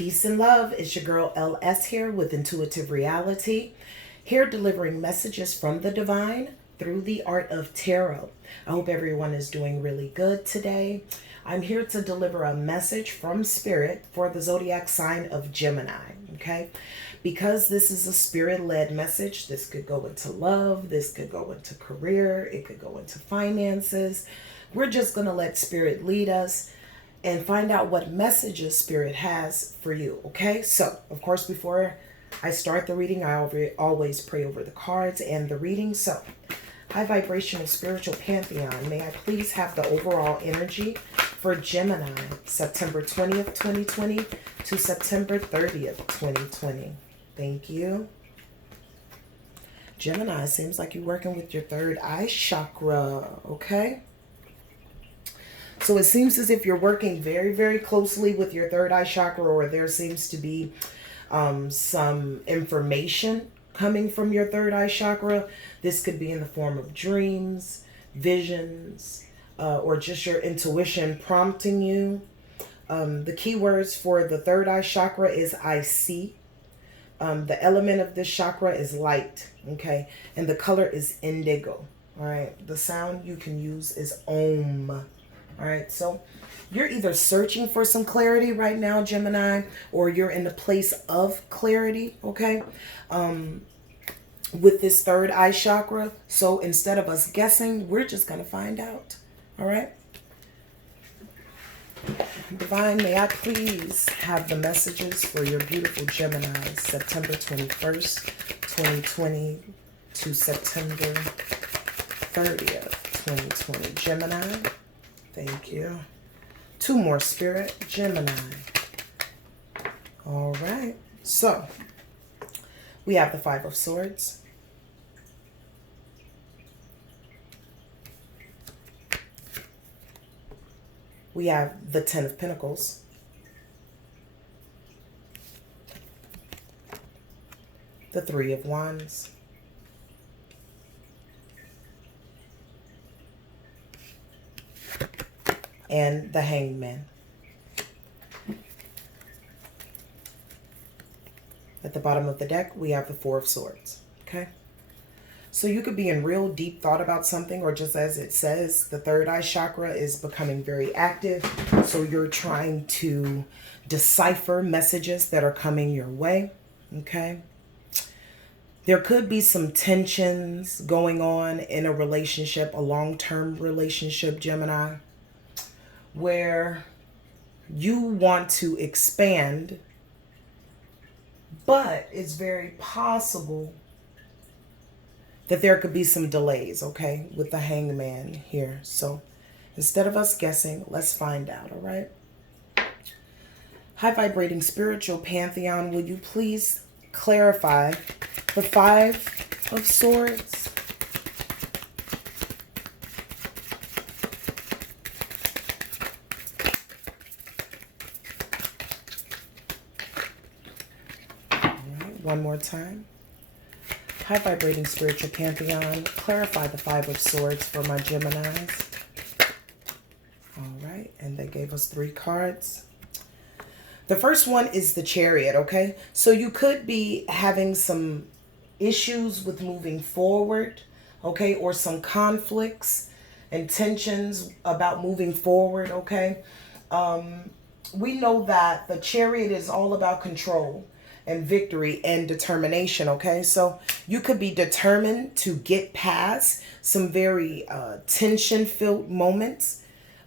Peace and love. It's your girl LS here with Intuitive Reality, here delivering messages from the divine through the art of tarot. I hope everyone is doing really good today. I'm here to deliver a message from Spirit for the zodiac sign of Gemini, okay? Because this is a spirit-led message, this could go into love, this could go into career, it could go into finances. We're just going to let Spirit lead us and find out what messages Spirit has for you, okay? So, of course, before I start the reading, I always pray over the cards and the reading. So, high vibrational spiritual pantheon, may I please have the overall energy for Gemini, September 20th, 2020 to September 30th, 2020. Thank you. Gemini, seems like you're working with your third eye chakra, okay? So it seems as if you're working very, very closely with your third eye chakra, or there seems to be some information coming from your third eye chakra. This could be in the form of dreams, visions, or just your intuition prompting you. The keywords for the third eye chakra is I see. The element of this chakra is light, okay? And the color is indigo, all right? The sound you can use is Om. All right, so you're either searching for some clarity right now, Gemini, or you're in the place of clarity, okay, with this third eye chakra. So instead of us guessing, we're just going to find out, all right? Divine, may I please have the messages for your beautiful Gemini, September 21st, 2020 to September 30th, 2020. Gemini. Thank you. Two more, Spirit. Gemini. All right. So, we have the Five of Swords. We have the Ten of Pentacles. The Three of Wands. And the Hangman. At the bottom of the deck, we have the Four of Swords, okay? So you could be in real deep thought about something, or just as it says, the third eye chakra is becoming very active. So you're trying to decipher messages that are coming your way, okay? There could be some tensions going on in a relationship, a long-term relationship, Gemini, where you want to expand, but it's very possible that there could be some delays, okay, with the Hangman here. So instead of us guessing, let's find out, all right? High vibrating spiritual pantheon, will you please clarify the Five of Swords? One more time. High vibrating spiritual pantheon, clarify the Five of Swords for my Geminis. All right, and they gave us three cards. The first one is the Chariot, okay? So you could be having some issues with moving forward, okay? Or some conflicts and tensions about moving forward, okay? We know that the Chariot is all about control and victory and determination, okay? So you could be determined to get past some very tension-filled moments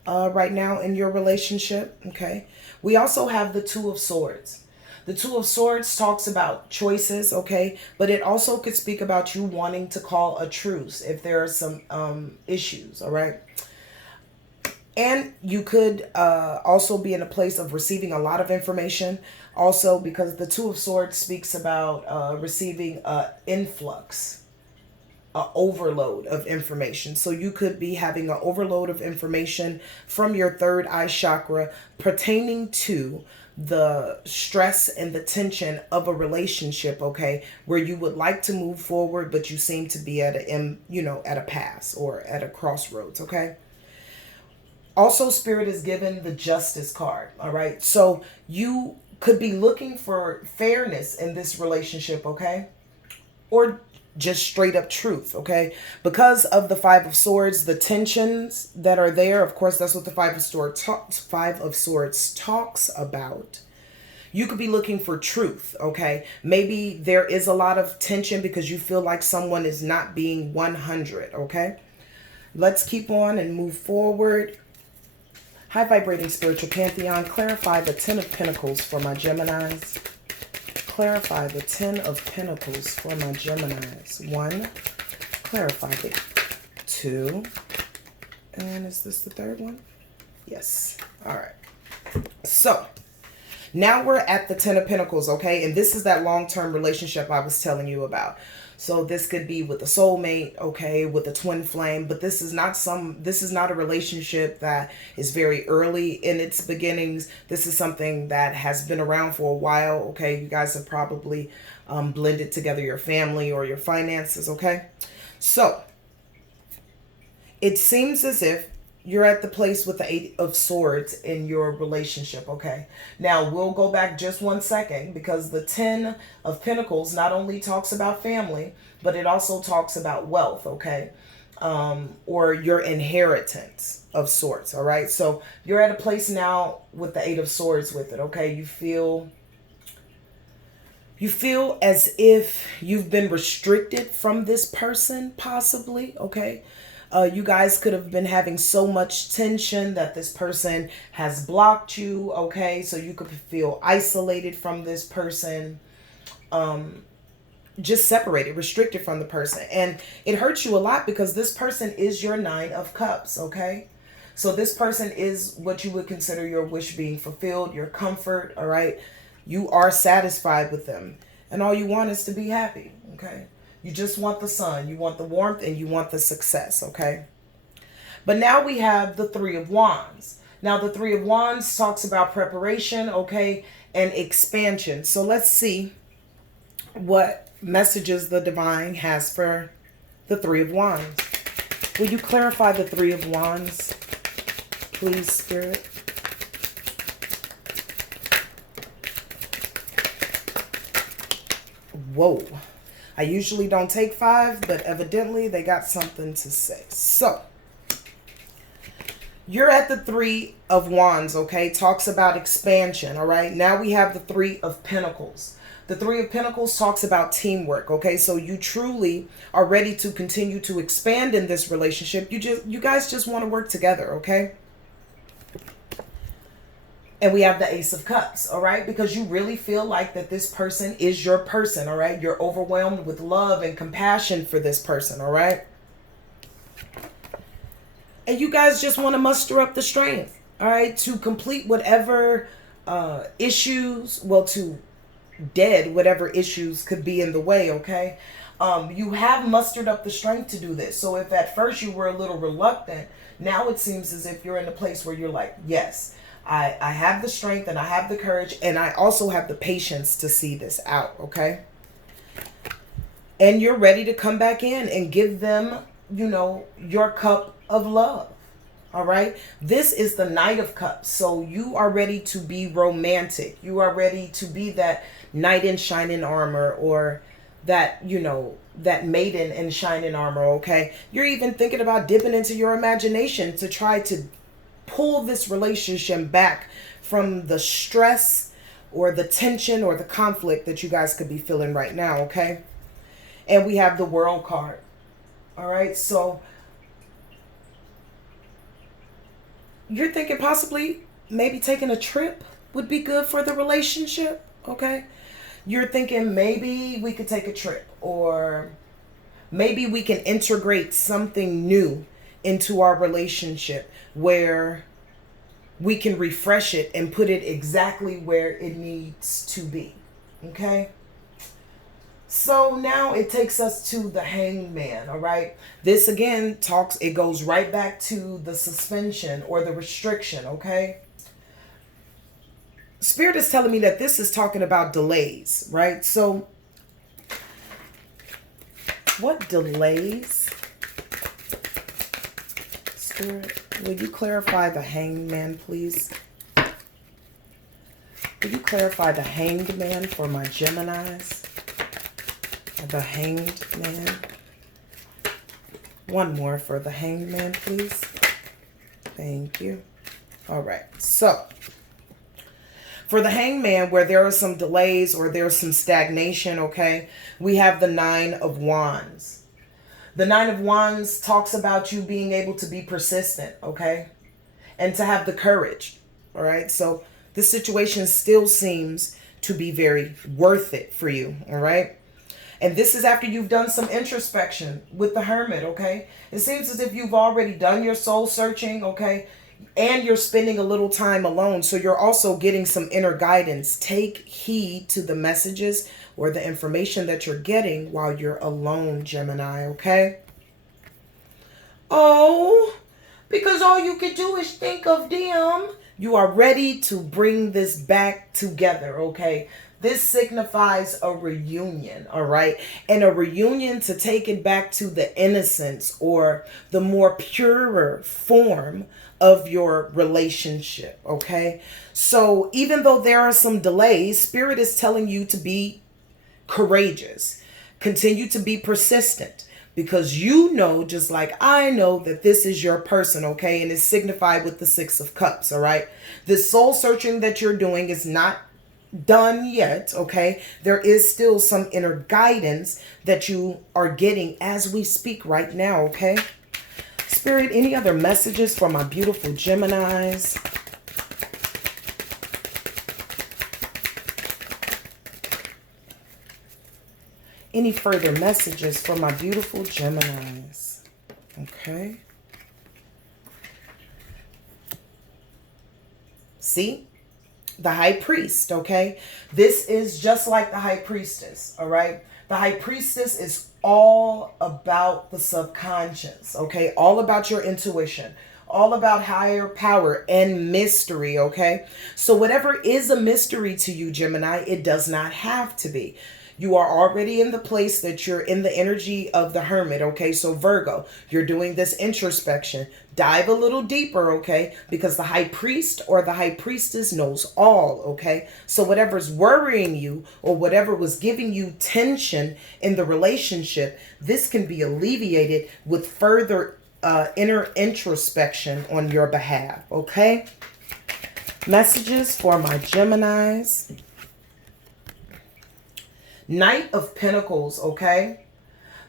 right now in your relationship, okay? We also have the Two of Swords. The Two of Swords talks about choices, okay? But it also could speak about you wanting to call a truce if there are some issues, all right? And you could also be in a place of receiving a lot of information. Also, because the Two of Swords speaks about receiving an influx, an overload of information. So you could be having an overload of information from your third eye chakra pertaining to the stress and the tension of a relationship, okay, where you would like to move forward, but you seem to be at a pass or at a crossroads, okay? Also, Spirit is given the Justice card, all right? So you could be looking for fairness in this relationship, okay? Or just straight up truth, okay? Because of the Five of Swords, the tensions that are there, of course, that's what the Five of Swords talks about. You could be looking for truth, okay? Maybe there is a lot of tension because you feel like someone is not being 100, okay? Let's keep on and move forward. High vibrating spiritual pantheon, clarify the 10 of Pentacles for my Geminis. Clarify the 10 of Pentacles for my Geminis. 1, clarify the 2, and is this the third one? Yes. All right. So now we're at the 10 of Pentacles, okay? And this is that long-term relationship I was telling you about. So this could be with a soulmate, okay, with a twin flame, but this is not a relationship that is very early in its beginnings. This is something that has been around for a while, okay? You guys have probably blended together your family or your finances, okay? So it seems as if you're at the place with the 8 of Swords in your relationship, okay? Now, we'll go back just one second because the 10 of Pentacles not only talks about family, but it also talks about wealth, okay? Or your inheritance of sorts, all right? So you're at a place now with the 8 of Swords with it, okay? You feel as if you've been restricted from this person, possibly, okay? You guys could have been having so much tension that this person has blocked you, okay? So you could feel isolated from this person, just separated, restricted from the person. And it hurts you a lot because this person is your 9 of Cups, okay? So this person is what you would consider your wish being fulfilled, your comfort, all right? You are satisfied with them. And all you want is to be happy, okay? You just want the sun, you want the warmth, and you want the success, okay? But now we have the 3 of Wands. Now the 3 of Wands talks about preparation, okay, and expansion. So let's see what messages the divine has for the 3 of Wands. Will you clarify the 3 of Wands, please, Spirit? Whoa. I usually don't take 5, but evidently they got something to say. So, you're at the 3 of Wands, okay? Talks about expansion, all right? Now we have the 3 of Pentacles. The 3 of Pentacles talks about teamwork, okay? So you truly are ready to continue to expand in this relationship. You guys just want to work together, okay? And we have the Ace of Cups, all right? Because you really feel like that this person is your person, all right? You're overwhelmed with love and compassion for this person, all right? And you guys just want to muster up the strength, all right? To complete whatever issues, well, to dead whatever issues could be in the way, okay? You have mustered up the strength to do this. So if at first you were a little reluctant, now it seems as if you're in a place where you're like, yes, I have the strength and I have the courage and I also have the patience to see this out, okay? And you're ready to come back in and give them, you know, your cup of love, all right? This is the Knight of Cups, so you are ready to be romantic. You are ready to be that knight in shining armor or that, you know, that maiden in shining armor, okay? You're even thinking about dipping into your imagination to try to pull this relationship back from the stress or the tension or the conflict that you guys could be feeling right now, okay? And we have the World card. All right, so you're thinking possibly maybe taking a trip would be good for the relationship, okay? You're thinking maybe we could take a trip, or maybe we can integrate something new into our relationship where we can refresh it and put it exactly where it needs to be, okay? So now it takes us to the Hangman, all right? This again it goes right back to the suspension or the restriction, okay? Spirit is telling me that this is talking about delays, right? So what delays? Spirit, will you clarify the Hangman, please? Will you clarify the Hanged Man for my Geminis? The Hanged Man. One more for the Hanged Man, please. Thank you. All right. So, for the Hanged Man, where there are some delays or there's some stagnation, okay, we have the Nine of Wands. The Nine of Wands talks about you being able to be persistent, okay, and to have the courage, all right? So, this situation still seems to be very worth it for you, all right? And this is after you've done some introspection with the Hermit, okay? It seems as if you've already done your soul searching, okay? And you're spending a little time alone. So you're also getting some inner guidance. Take heed to the messages or the information that you're getting while you're alone, Gemini, okay? Oh, because all you could do is think of them. You are ready to bring this back together, okay? This signifies a reunion, all right? And a reunion to take it back to the innocence or the more purer form of your relationship, okay? So even though there are some delays, Spirit is telling you to be courageous. Continue to be persistent. Because you know, just like I know, that this is your person, okay? And it's signified with the Six of Cups, all right? This soul searching that you're doing is not done yet, okay? There is still some inner guidance that you are getting as we speak right now, okay? Spirit, any other messages for my beautiful Geminis? Any further messages for my beautiful Geminis? Okay. See? The High Priest, okay? This is just like the High Priestess, all right? The High Priestess is all about the subconscious, okay? All about your intuition, all about higher power and mystery, okay? So whatever is a mystery to you, Gemini, it does not have to be. You are already in the place that you're in the energy of the Hermit, okay? So Virgo, you're doing this introspection. Dive a little deeper, okay? Because the High Priest or the High Priestess knows all, okay? So whatever's worrying you or whatever was giving you tension in the relationship, this can be alleviated with further inner introspection on your behalf, okay? Messages for my Geminis. Knight of Pentacles, okay?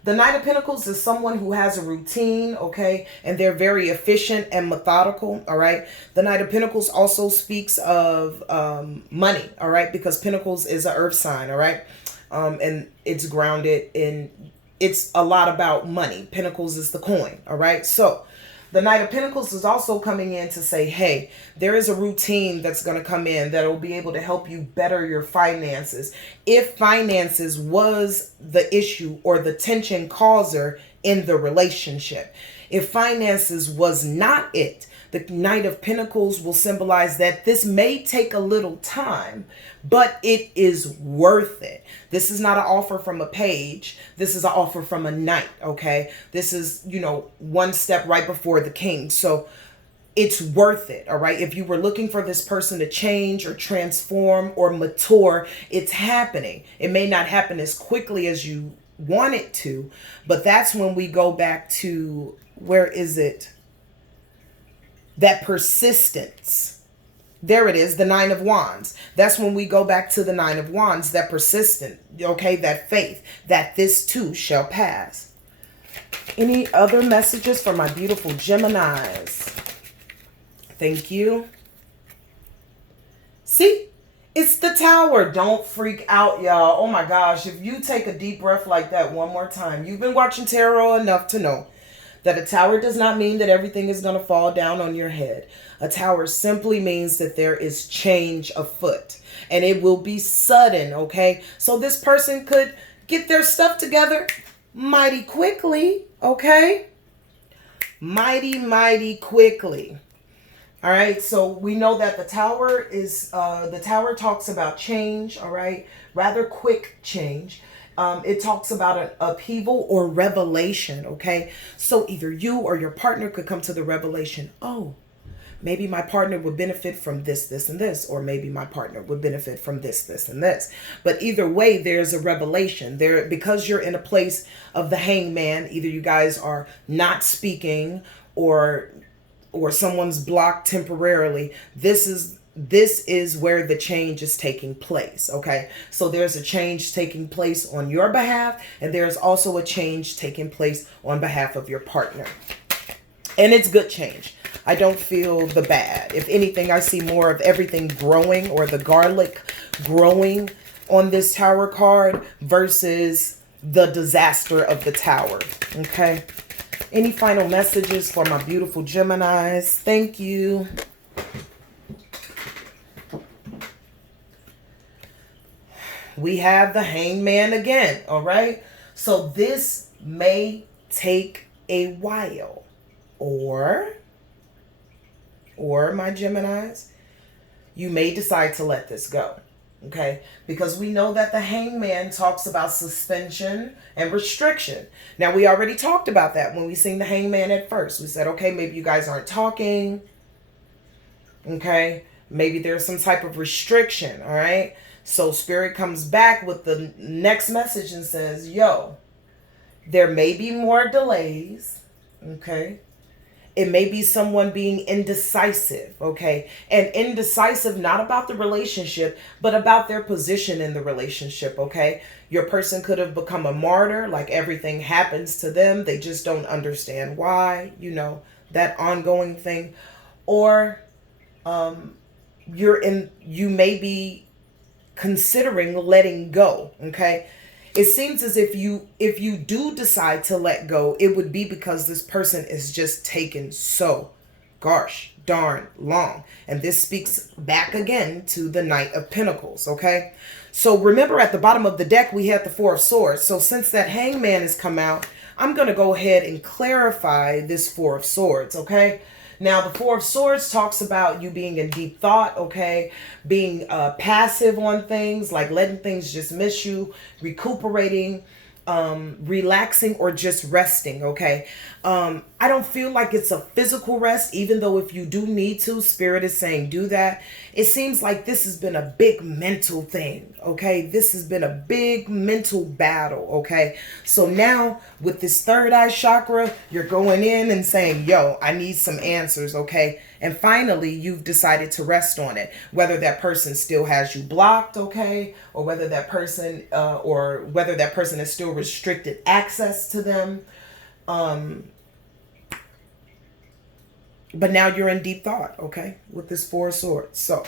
The Knight of Pentacles is someone who has a routine, okay? And they're very efficient and methodical, all right? The Knight of Pentacles also speaks of money, all right? Because Pentacles is an earth sign, all right? And it's grounded in, it's a lot about money. Pentacles is the coin, all right? So the Knight of Pentacles is also coming in to say, hey, there is a routine that's going to come in that will be able to help you better your finances. If finances was the issue or the tension causer in the relationship. If finances was not it, the Knight of Pentacles will symbolize that this may take a little time, but it is worth it. This is not an offer from a page. This is an offer from a knight, okay? This is, you know, one step right before the king. So it's worth it, all right? If you were looking for this person to change or transform or mature, it's happening. It may not happen as quickly as you want it to, but that's when we go back to, where is it? That persistence. There it is, the Nine of Wands. That's when we go back to the Nine of Wands, that persistent, okay, that faith, that this too shall pass. Any other messages for my beautiful Geminis? Thank you. See, it's the Tower. Don't freak out, y'all. Oh my gosh, if you take a deep breath like that one more time, you've been watching tarot enough to know that a tower does not mean that everything is going to fall down on your head. A tower simply means that there is change afoot. And it will be sudden, okay? So this person could get their stuff together mighty quickly, okay? Mighty quickly. All right, so we know that the Tower is, the Tower talks about change, all right? Rather quick change. It talks about an upheaval or revelation, okay? So either you or your partner could come to the revelation, oh, maybe my partner would benefit from this, this, and this, or maybe my partner would benefit from this, this, and this. But either way, there's a revelation there, because you're in a place of the hangman. Either you guys are not speaking, or someone's blocked temporarily. This is where the change is taking place. Okay, so there's a change taking place on your behalf, and there's also a change taking place on behalf of your partner, and it's good change. I don't feel the bad. If anything, I see more of everything growing, or the garlic growing on this Tower card versus the disaster of the Tower. Okay, any final messages for my beautiful Geminis? Thank you. We have the Hangman again, all right? So this may take a while. Or my Geminis, you may decide to let this go, okay? Because we know that the Hangman talks about suspension and restriction. Now, we already talked about that when we seen the Hangman at first. We said, okay, maybe you guys aren't talking, okay? Maybe there's some type of restriction, all right? So Spirit comes back with the next message and says, yo, there may be more delays, okay? It may be someone being indecisive, okay? And indecisive, not about the relationship, but about their position in the relationship, okay? Your person could have become a martyr, like everything happens to them. They just don't understand why, you know, that ongoing thing. Or you may be considering letting go, okay? It seems as if you do decide to let go, it would be because this person is just taking so gosh darn long. And this speaks back again to the Knight of Pentacles, okay? So remember, at the bottom of the deck, we had the Four of Swords. So since that Hangman has come out, I'm going to go ahead and clarify this Four of Swords, okay? Now, the Four of Swords talks about you being in deep thought, okay? Being passive on things, like letting things just miss you, recuperating, relaxing, or just resting, okay? I don't feel like it's a physical rest, even though if you do need to, Spirit is saying do that. It seems like this has been a big mental thing, okay? This has been a big mental battle, okay? So now with this third eye chakra, you're going in and saying, yo, I need some answers, okay? And finally, you've decided to rest on it. Whether that person still has you blocked, okay? Or whether that person has still restricted access to them. But now you're in deep thought, okay? With this Four of Swords. So,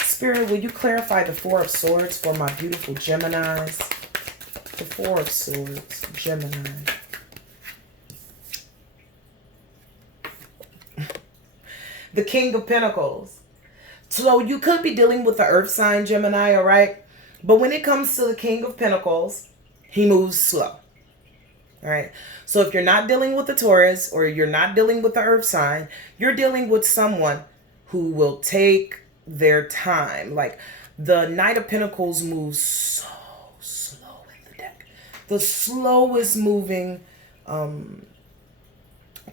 Spirit, will you clarify the Four of Swords for my beautiful Geminis? The Four of Swords, Gemini. The King of Pentacles. So you could be dealing with the earth sign, Gemini, all right? But when it comes to the King of Pentacles, he moves slow. All right. So if you're not dealing with the Taurus, or you're not dealing with the earth sign, you're dealing with someone who will take their time. Like the Knight of Pentacles moves so slow in the deck. The slowest moving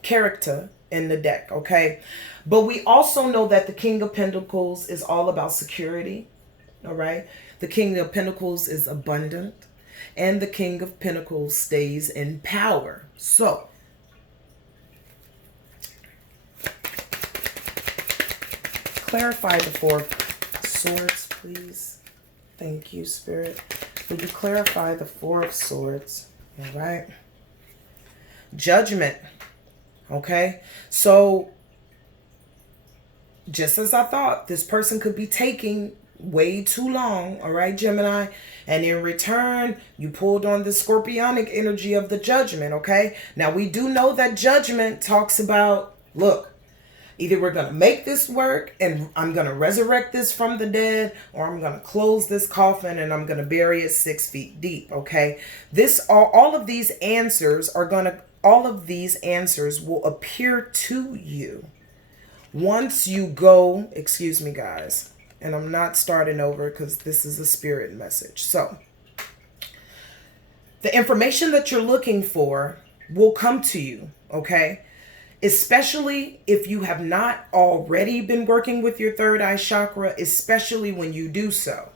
character in the deck, okay? But we also know that the King of Pentacles is all about security, all right? The King of Pentacles is abundant, and the King of Pentacles stays in power. So, clarify the Four of Swords, please. Thank you, Spirit. Would you clarify the Four of Swords? All right. Judgment. Okay. So, just as I thought, this person could be taking way too long, all right, Gemini? And in return, you pulled on the scorpionic energy of the Judgment, okay? Now, we do know that Judgment talks about, look, either we're going to make this work and I'm going to resurrect this from the dead, or I'm going to close this coffin and I'm going to bury it 6 feet deep, okay? All of these answers will appear to you once you go, excuse me, guys. And I'm not starting over because this is a spirit message. So, the information that you're looking for will come to you, okay? especially if you have not already been working with your third eye chakra, especially when you do so.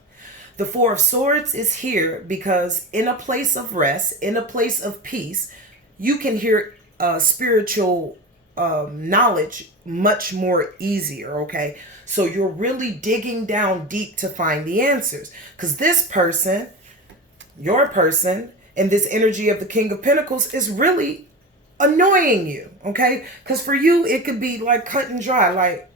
The Four of Swords is here because in a place of rest, in a place of peace, you can hear spiritual knowledge much more easier, okay? So you're really digging down deep to find the answers. Because this person, your person, and this energy of the King of Pentacles is really annoying you, okay? Because for you, it could be like cut and dry, like,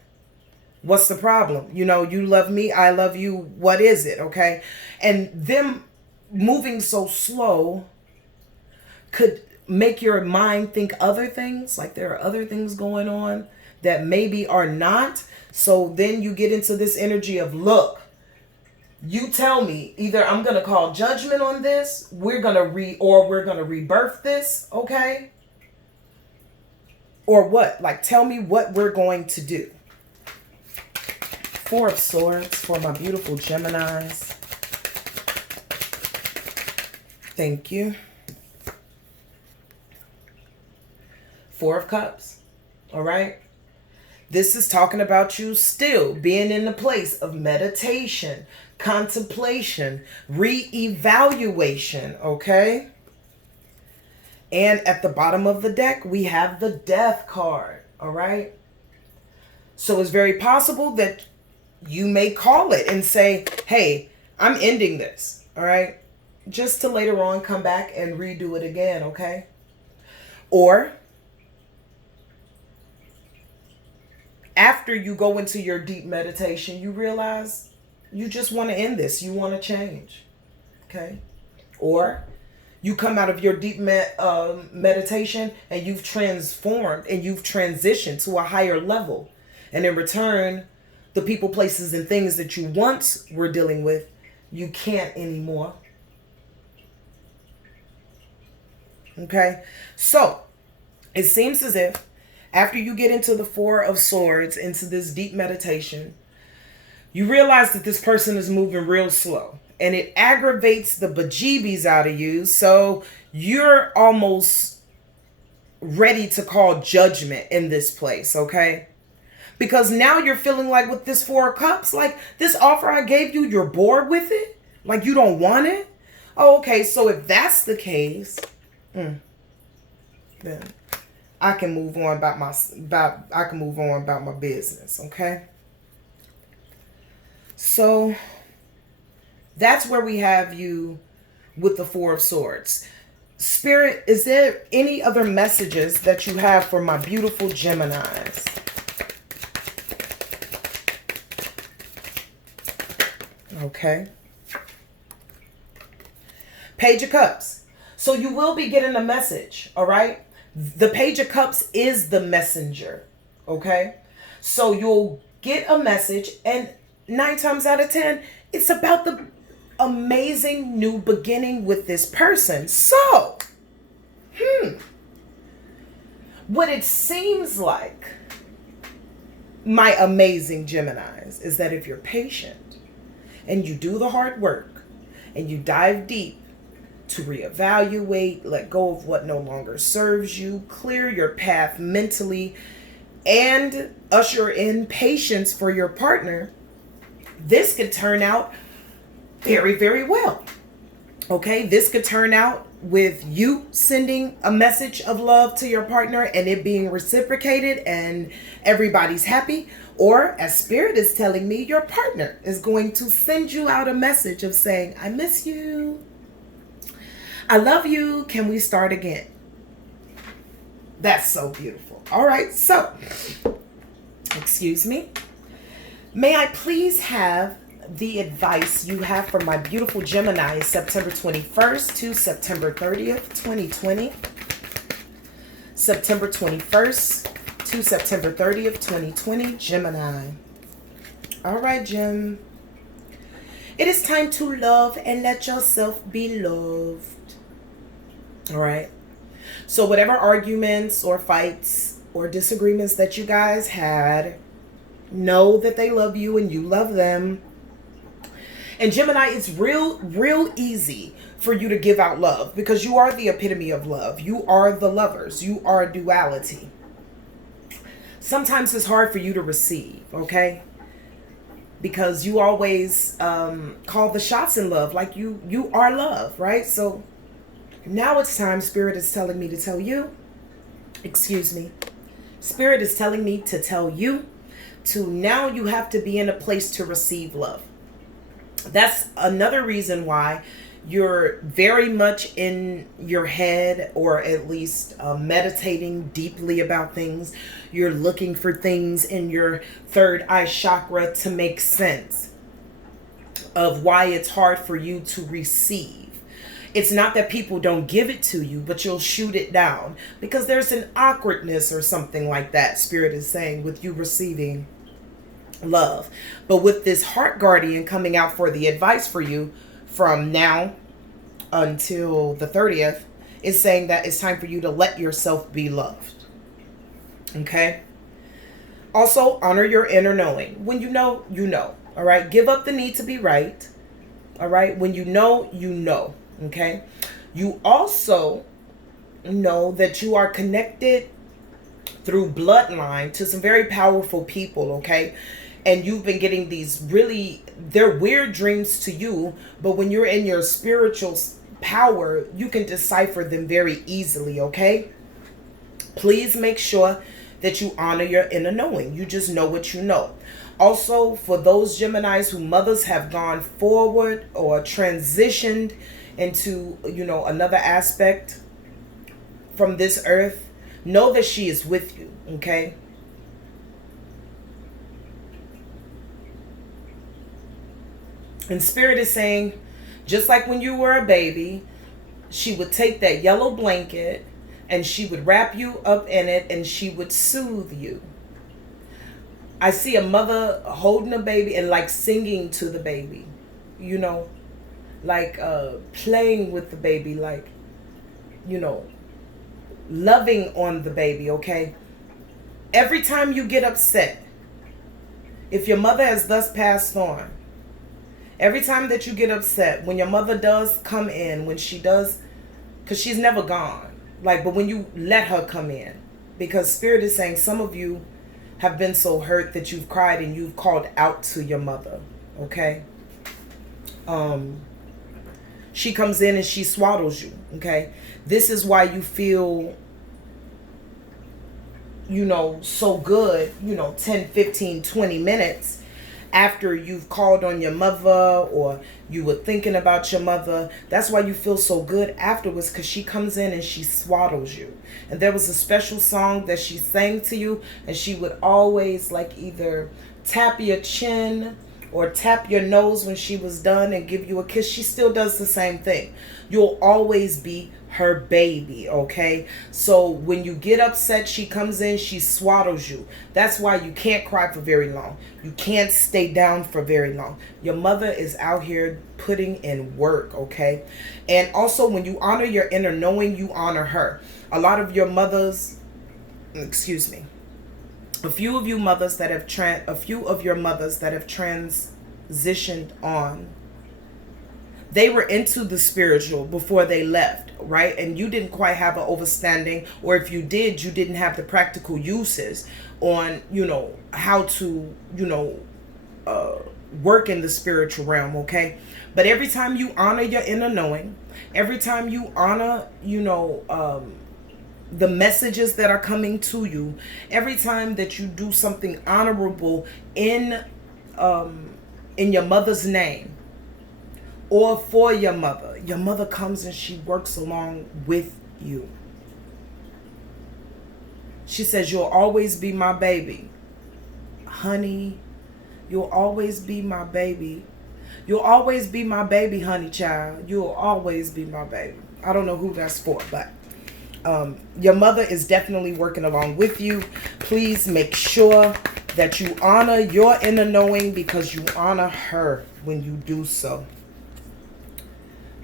what's the problem? You know, you love me, I love you, what is it, okay? And them moving so slow could make your mind think other things, like there are other things going on that maybe are not. So then you get into this energy of, look, you tell me, either I'm going to call judgment on this, we're going to rebirth this, okay? Or what? Like, tell me what we're going to do. Four of Swords for my beautiful Geminis. Thank you. Four of Cups. All right. This is talking about you still being in the place of meditation, contemplation, re-evaluation. Okay. And at the bottom of the deck, we have the Death card. All right. So it's very possible that you may call it and say, hey, I'm ending this, all right? Just to later on come back and redo it again, okay? Or after you go into your deep meditation, you realize you just want to end this. You want to change, okay? Or you come out of your deep meditation and you've transformed and you've transitioned to a higher level. And in return, the people, places, and things that you once were dealing with, you can't anymore. Okay? So, it seems as if after you get into the Four of Swords, into this deep meditation, you realize that this person is moving real slow. And it aggravates the bejeebies out of you. So, you're almost ready to call judgment in this place, okay? Because now you're feeling like with this Four of Cups, like this offer I gave you, you're bored with it? Like you don't want it? Oh, okay, so if that's the case, then I can move on about my business, okay? So that's where we have you with the Four of Swords. Spirit, is there any other messages that you have for my beautiful Geminis? Okay. Page of Cups. So you will be getting a message, all right? The Page of Cups is the messenger, okay? So you'll get a message, and 9 times out of 10, it's about the amazing new beginning with this person. So, what it seems like, my amazing Geminis, is that if you're patient, and you do the hard work, and you dive deep to reevaluate, let go of what no longer serves you, clear your path mentally, and usher in patience for your partner, this could turn out very, very well. Okay, this could turn out with you sending a message of love to your partner and it being reciprocated and everybody's happy. Or, as Spirit is telling me, your partner is going to send you out a message of saying, I miss you. I love you. Can we start again? That's so beautiful. All right, so, excuse me. May I please have the advice you have for my beautiful Gemini, September 21st to September 30th, 2020. September 21st to September 30th, 2020, Gemini. All right, Gem. It is time to love and let yourself be loved. All right. So whatever arguments or fights or disagreements that you guys had, know that they love you and you love them. And Gemini, it's real easy for you to give out love because you are the epitome of love. You are the lovers. You are duality. sometimes it's hard for you to receive, okay? Because you always call the shots in love, like you are love, right? So now it's time. Spirit is telling me to tell you, excuse me, Spirit is telling me to tell you to now you have to be in a place to receive love. That's another reason why you're very much in your head, or at least meditating deeply about things. You're looking for things in your third eye chakra to make sense of why it's hard for you to receive. It's not that people don't give it to you, but you'll shoot it down because there's an awkwardness or something like that, Spirit is saying, with you receiving love. But with this heart guardian coming out for the advice for you from now until the 30th, is saying that it's time for you to let yourself be loved. Okay? Also, honor your inner knowing. When you know, you know. All right? Give up the need to be right. All right? When you know, you know. Okay? You also know that you are connected through bloodline to some very powerful people, okay? And you've been getting these really, they're weird dreams to you, but when you're in your spiritual power, you can decipher them very easily, okay? Please make sure that you honor your inner knowing. You just know what you know. Also, for those Geminis who mothers have gone forward or transitioned into, you know, another aspect from this earth, know that she is with you, okay? And Spirit is saying, just like when you were a baby, she would take that yellow blanket and she would wrap you up in it and she would soothe you. I see a mother holding a baby and like singing to the baby, you know, like playing with the baby, like, you know, loving on the baby, okay? Every time you get upset, if your mother has thus passed on, every time that you get upset, when your mother does come in, when she does, because she's never gone, like, but when you let her come in, because Spirit is saying some of you have been so hurt that you've cried and you've called out to your mother, okay? She comes in and she swaddles you, okay? This is why you feel, you know, so good, you know, 10, 15, 20 minutes after you've called on your mother or you were thinking about your mother. That's why you feel so good afterwards, because she comes in and she swaddles you. And there was a special song that she sang to you, and she would always like either tap your chin or tap your nose when she was done and give you a kiss. She still does the same thing. You'll always be her baby, okay? So when you get upset, she comes in, she swaddles you. That's why you can't cry for very long. You can't stay down for very long. Your mother is out here putting in work, okay? And also, when you honor your inner knowing, you honor her. A lot of your mothers, excuse me, a few of your mothers that have transitioned on, they were into the spiritual before they left, right? And you didn't quite have an understanding, or if you did, you didn't have the practical uses on, you know, how to, you know, work in the spiritual realm, okay? But every time you honor your inner knowing, every time you honor, you know, the messages that are coming to you, every time that you do something honorable in your mother's name or for your mother comes and she works along with you. She says, you'll always be my baby. Honey, you'll always be my baby. You'll always be my baby, honey child. You'll always be my baby. I don't know who that's for, but your mother is definitely working along with you. Please make sure that you honor your inner knowing, because you honor her when you do so.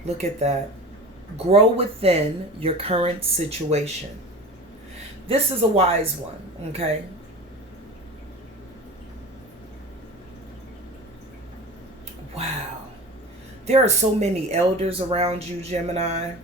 Look at that. Grow within your current situation. This is a wise one, okay? Wow. There are so many elders around you, Gemini.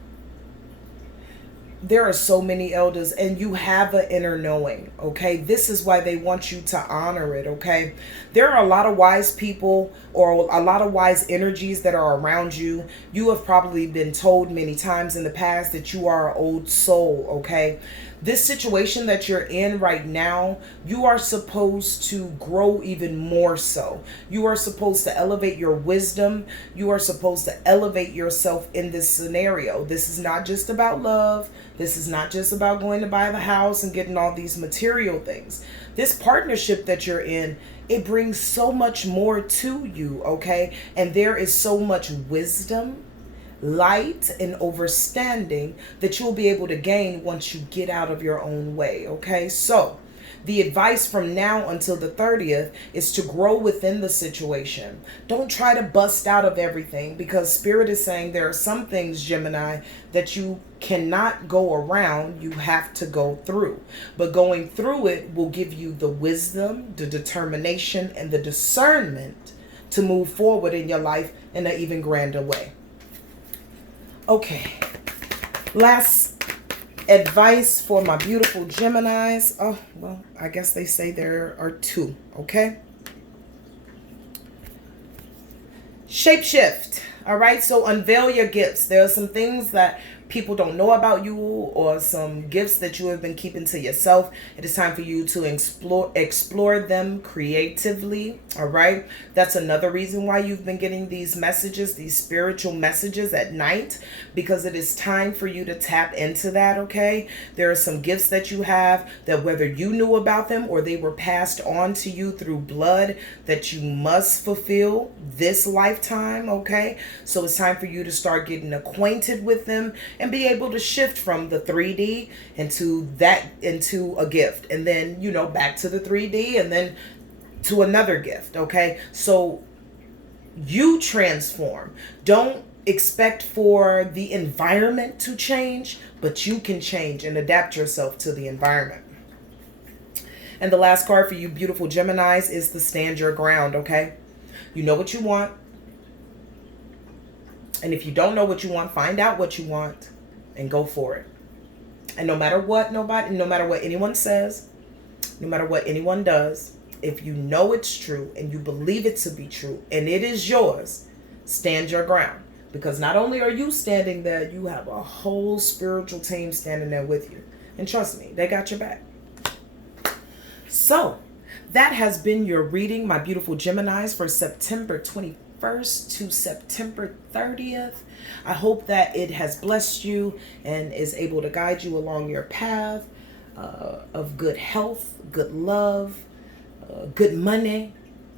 there are so many elders, and you have an inner knowing, okay? This is why they want you to honor it, okay? There are a lot of wise people or a lot of wise energies that are around you. You have probably been told many times in the past that you are an old soul, okay? This situation that you're in right now, you are supposed to grow even more so. You are supposed to elevate your wisdom. You are supposed to elevate yourself in this scenario. This is not just about love. This is not just about going to buy the house and getting all these material things. This partnership that you're in, it brings so much more to you, okay? And there is so much wisdom, light, and understanding that you'll be able to gain once you get out of your own way, okay? So the advice from now until the 30th is to grow within the situation. Don't try to bust out of everything, because Spirit is saying there are some things, Gemini, that you cannot go around. You have to go through. But going through it will give you the wisdom, the determination, and the discernment to move forward in your life in an even grander way. Okay, last advice for my beautiful Geminis. Oh, well, I guess they say there are two, okay? Shapeshift, all right? So unveil your gifts. There are some things that people don't know about you, or some gifts that you have been keeping to yourself. It is time for you to explore them creatively, all right? That's another reason why you've been getting these messages, these spiritual messages at night, because it is time for you to tap into that, okay? There are some gifts that you have that, whether you knew about them or they were passed on to you through blood, that you must fulfill this lifetime, okay? So it's time for you to start getting acquainted with them and be able to shift from the 3D into a gift, and then, you know, back to the 3D, and then to another gift, okay? So you transform. Don't expect for the environment to change, but you can change and adapt yourself to the environment. And the last card for you beautiful Geminis is the stand your ground, okay? You know what you want. And if you don't know what you want, find out what you want and go for it. And no matter what no matter what anyone says, no matter what anyone does, if you know it's true and you believe it to be true and it is yours, stand your ground. Because not only are you standing there, you have a whole spiritual team standing there with you. And trust me, they got your back. So that has been your reading, my beautiful Geminis, for September 21st to September 30th. I hope that it has blessed you and is able to guide you along your path of good health, good love, good money,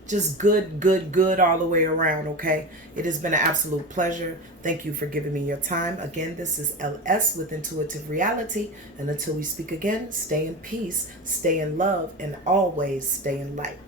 just good all the way around, okay? It has been an absolute pleasure. Thank you for giving me your time. Again, this is LS with Intuitive Reality. And until we speak again, stay in peace, stay in love, and always stay in light.